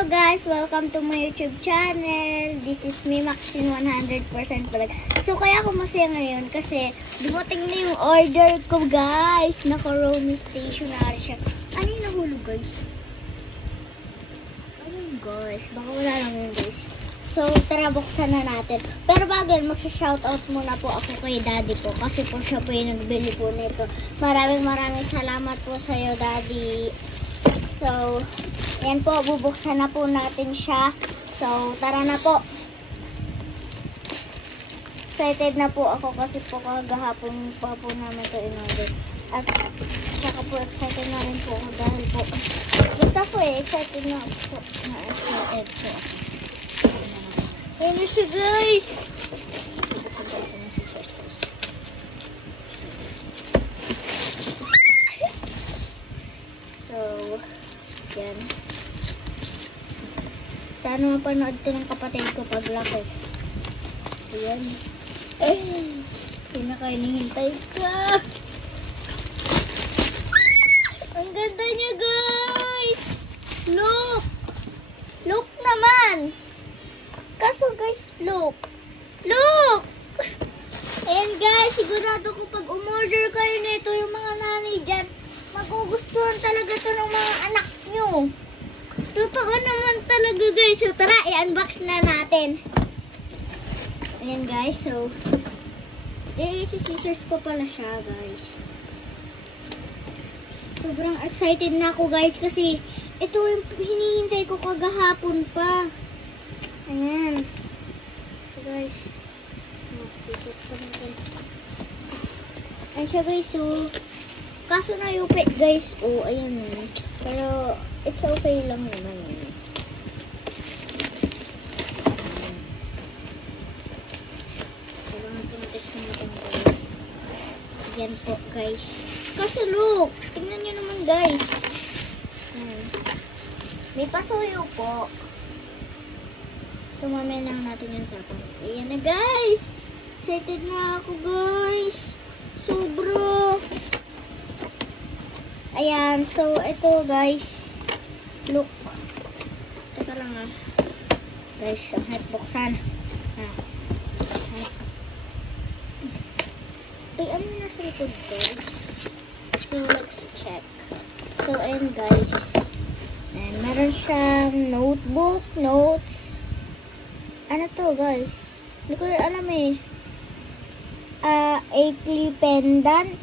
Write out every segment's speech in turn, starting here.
Hello guys! Welcome to my YouTube channel. This is me, Maxine 100% Vlog. So kaya ako masaya ngayon kasi dumating na yung order ko guys. Naka-Romy stationery siya. Ano yung nahulog guys? Ayun guys. Baka wala lang yun guys. So tara buksan na natin. Pero bago yun, magsha-shoutout muna po ako kay daddy po. Kasi po siya po yung nagbili po nito. Maraming salamat po sa'yo daddy. So yan po, bubuksan na po natin siya. So, tara na po. Excited na po ako kasi po kagahapon pa po namin ito in-order. At saka po excited na rin po ako dahil po basta po excited na po. Excited po. Ayan na siya guys. So, yan. Sana mapanood to ng kapatid ko pag laki. Ayan. Pinaka-inihintay ka. Ang ganda niya guys. Look. Look naman. Kaso guys, look. Look. Ayan guys, sigurado ko pag umorder kayo nito yung mga nanay dyan, magugustuhan talaga to ng mga anak nyo. Totoo naman talaga guys. So tara, i-unbox na natin. Ayan guys. So, scissors ko pala siya guys. Sobrang excited na ako guys kasi ito yung hinihintay ko kagahapon pa. Ayan. So guys. Scissors ko natin. Ayan siya guys. So, kaso na yung pet guys. Oh, ayan. Pero, it's okay lang naman yun. Kailangan tumatik na natin guys. Yan po guys. Kaso look, tingnan nyo naman guys. May pasuyo po. So mamaya lang natin yung tapon. Ayan na guys. Excited na ako guys. Sobra. Ayan, so ito guys. Look. Teka lang ah. Guys, ang harap buksan. Ay, ano na sa likod guys? So, let's check. So, ayan guys. And meron siyang notebook, notes. Ano to guys? Hindi ko alam eh. Akeley pendant.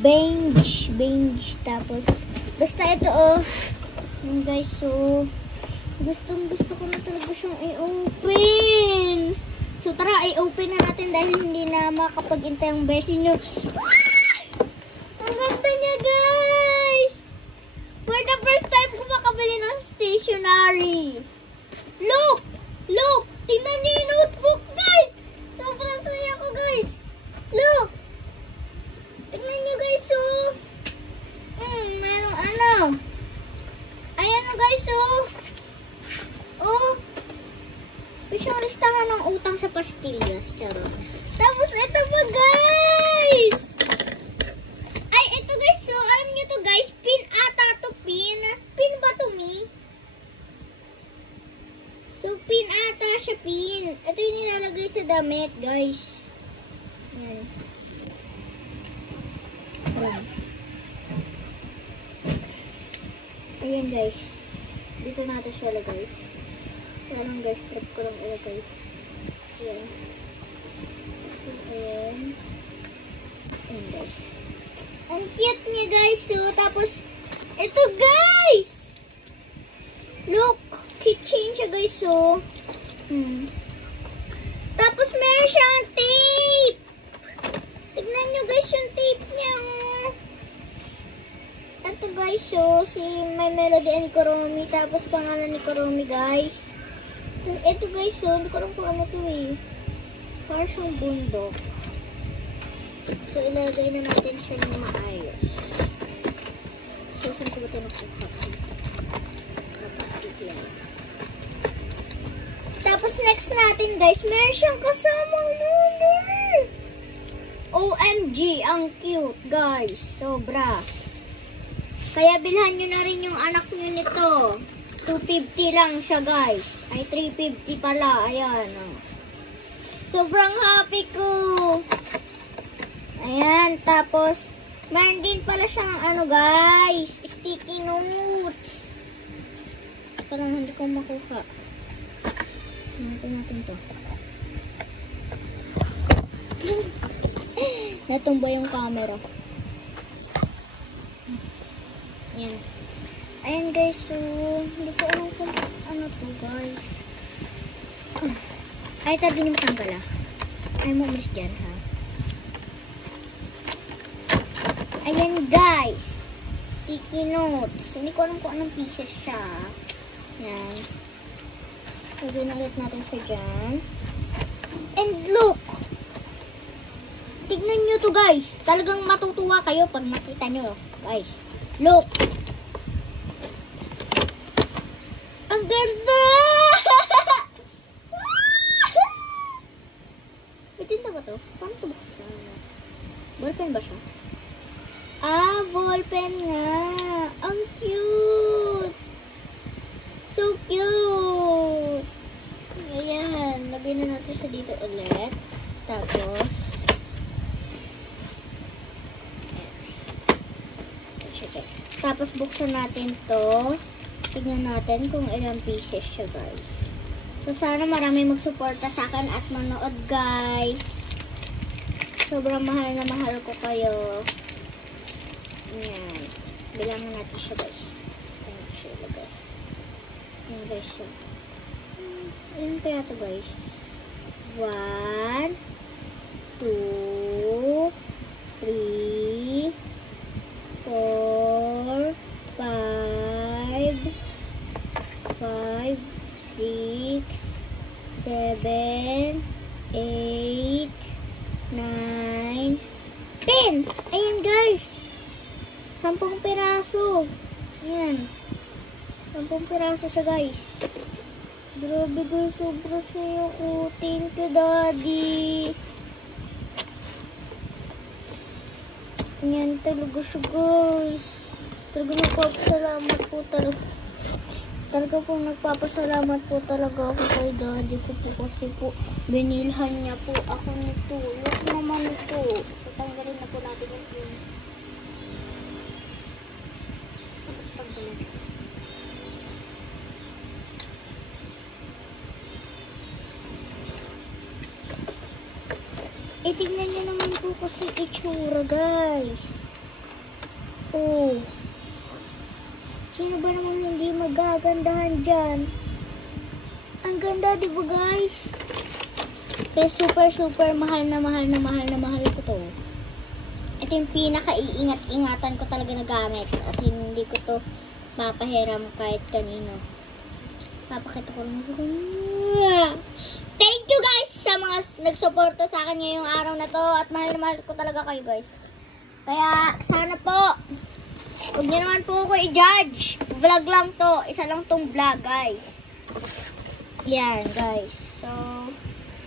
Bench. Tapos, basta ito oh. Guys, so gusto ko na talaga siyang i-open. So tara, i-open na natin dahil hindi na makapag-intay ang beshi nyo. Ang ganda niya guys. For the first time ko makabili ng stationery. Look, tingnan niyo yung notebook guys. Sobrang saya ko guys. Look, tingnan niyo guys. So ano. Ayan o guys, oh. Siyang listahan ng utang sa pastillas, charot. Tapos ito pa guys. Ay, ito guys, so alam nyo to guys, pin ata to pin. Pin ba to me? So pin ata siya pin. Ito yung nilalagay sa damit guys. Ayan. Ayan guys. Dito natin siya lagay. Wala lang guys. Strap ko lang ilagay. Ayan. So, ayan. Ayan guys. Ang cute niya guys. So, tapos, ito guys! Look! Keychain siya guys. So, tapos meron siyang tape! Tignan nyo guys yung tape niya. Ito guys, so si My Melody and Kuromi, tapos pangalan ni Kuromi guys. Ito guys, so hindi ko rin po ano to eh. Para siyang bundok. So ilagay na natin siya ng maayos. So saan ko ba ito nakuha? Tapos dito yan. Tapos next natin guys, meron siyang kasamang ruler. OMG, ang cute guys. Sobra. Kaya bilhan nyo na rin yung anak nyo nito. 250 lang siya, guys. Ay, 350 pala. Ayan. Oh. Sobrang happy ko. Ayan. Tapos, meron din pala siyang ano, guys. Sticky notes. Parang hindi ko makuha. Natin to. Natumba yung camera. Ayan. Ayan, guys. So, hindi ko alam kung ano to, guys. Ay, tabi niyo matanggal, ah. Ay, mo miss dyan, ha. Ayan, guys. Sticky notes. Hindi ko alam kung anong pieces siya. Ayan. Lagyan ulit natin siya dyan. And look! Tignan nyo to, guys. Talagang matutuwa kayo pag makita nyo, guys. Look! Ang ganda! Itinta ba to? Paano to buksan? Ballpen ba siya? Ah, ballpen nga. Ang cute! So cute! Ayan. Lagyan na natin siya dito ulit. Tapos, tapos buksan natin to. Tignan natin kung ilang pieces siya, guys. So, sana marami magsuporta sa akin at manood, guys. Sobrang mahal na mahal ko kayo. Ayan. Bilangan natin siya, guys. Ayan siya ilagay. Ayan, guys. So, ayan kaya to, guys. 1, 2, 3, 4, 5, 6, 7, 8, 9, 10. Ayan, guys. 10 piraso. Ayan. 10 piraso siya, guys. Grabe, guys. Sobra siya ko. Thank you, Daddy. Ayan talaga siya, guys. Talaga nagpapasalamat po talaga. Talaga po nagpapasalamat po talaga ako kay Daddy ko po kasi po binilhan niya po ako nito. Look naman ito. So, tanggalin na po natin yung pin. Tanggalin. Tignan niyo naman po kasi itsura, guys. Oh. Sino ba naman hindi magagandahan dyan? Ang ganda, di ba, guys? Kaya super mahal na mahal ko to. Ito yung pinaka-iingat-ingatan ko talaga na gamit. At hindi ko to papahiram kahit kanino. Papakita ko lang. Thank you, guys, sa mga nagsuporta sa akin ngayong araw na to. At mahal na mahal ko talaga kayo, guys. Kaya, sana po, huwag niyo naman po ako i-judge. Vlog lang to. Isa lang tong vlog, guys. Yan, guys. So,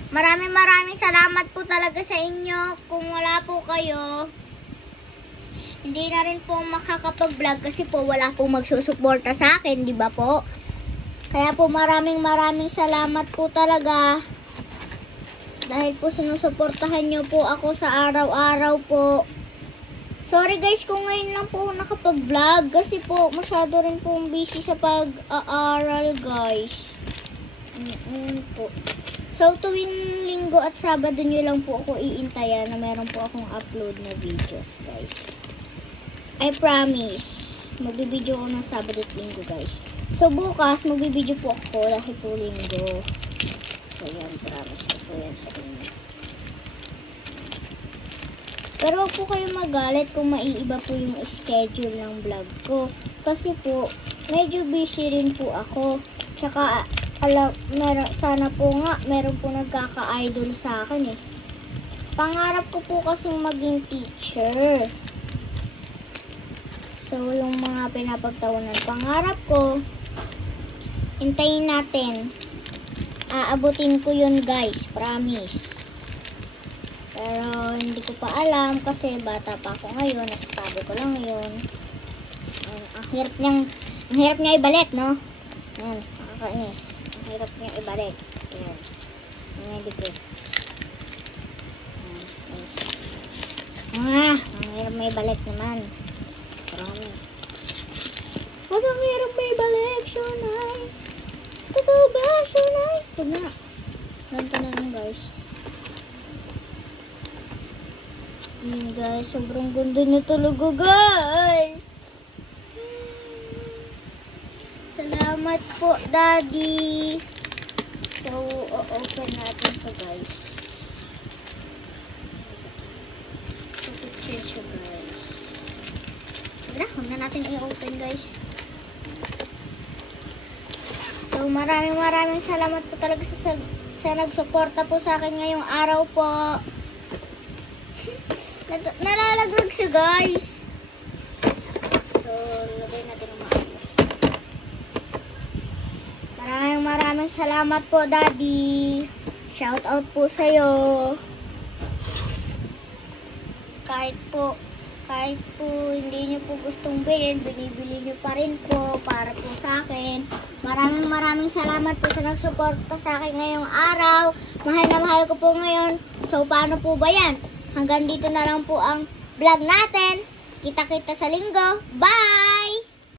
maraming salamat po talaga sa inyo. Kung wala po kayo, hindi na rin po makakapag-vlog kasi po wala po magsusuporta sa akin, di ba po? Kaya po maraming salamat po talaga. Dahil po sinusuportahan nyo po ako sa araw-araw po. Sorry, guys, kung ngayon lang po nakapag-vlog kasi po masyado rin po busy sa pag-aaral, guys. Po. So, tuwing Linggo at Sabado nyo lang po ako iintayan na meron po akong upload na videos, guys. I promise. Magbibideo ko ng Sabado at Linggo, guys. So, bukas magbibideo po ako dahil po Linggo. So, yan. Promise ko po yan sa inyo. Pero huwag po kayo magalit kung maiiba po yung schedule ng vlog ko. Kasi po, medyo busy rin po ako. Tsaka, sana po nga, meron po nagkaka-idol sa akin eh. Pangarap ko po kasing maging teacher. So, yung mga pinapagtawanan pangarap ko, hintayin natin. Aabutin ko yun, guys. Promise. Pero, hindi ko pa alam kasi bata pa ako ngayon. Nasasabi ko lang yun. Ang hirap niya ibalik, no? Ayan, nakakainis. Ang hirap niya ibalik. Ayan. Ayan, dikit. Ayan, ang hirap may balik naman. Marami. Huwag ang hirap may balik, Shonai. Totoo ba, Shonai? Huwag na. Ganito na lang, guys. Ayan, guys. Sobrang ganda na talaga, guys. Salamat po, Daddy. So, o-open natin to, guys. Kapit siya, guys. Wala, huwag na natin i-open, guys. So, maraming salamat po talaga sa nagsuporta po sa akin ngayong araw po. Nalalaglag siya, guys. So, lagay natin ang maayos. Maraming salamat po, Daddy. Shout out po sa'yo. Kahit po hindi niyo po gustong bilhin, binibili niyo pa rin po para po sa akin. Maraming salamat po sa nagsuporta sa akin ngayong araw. Mahal na mahal ko po ngayon. So, paano po ba yan? Hanggang dito na lang po ang vlog natin. Kita-kita sa linggo. Bye!